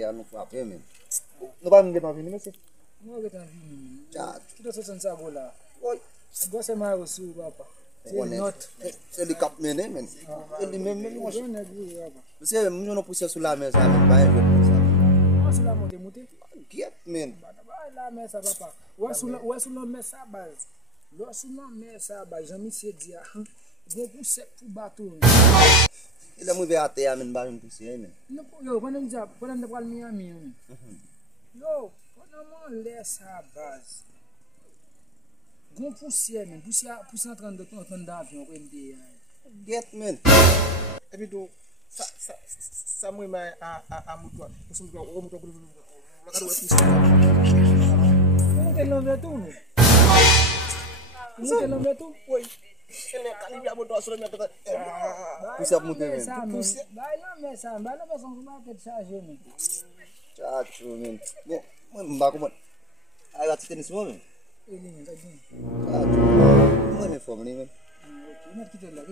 Ya não foi mesmo. Não vai me ver mais você. Não que tá vindo. Já. Que tô sendo agora. Oi. Agora você mais o seu papa. Ele cap mene men. Ele mesmo Eu não vi papa. você não precisa sular mesa, vai ver. Mas lá monte monte. Que men. Vai lá mesa papa. O é sulo mesa base. Lo sulo mesa base. Já me sei dia. Vou pro sec bato. Ele é muito bem até a men vai me puxar men. Não, eu quando já, quando eu minha minha. Yo, quando eu lessa base. Gon poussière men, poussière train de ton d'avion ko MD. Get men. Et puis donc ça moi à moto pour son moto pour la carte poussière. Como que não vê tu? Como que não vê tu? Oui. Elle est calibée à moto sur le mettre. Puxa muito men. Vai lá mesa on va te charger men. Chacho men. Mo mbako mo. Ai lá tem nesse momento. Ele nem tá bem. Chacho. Mo me fome men. Ok, mas que tem lá.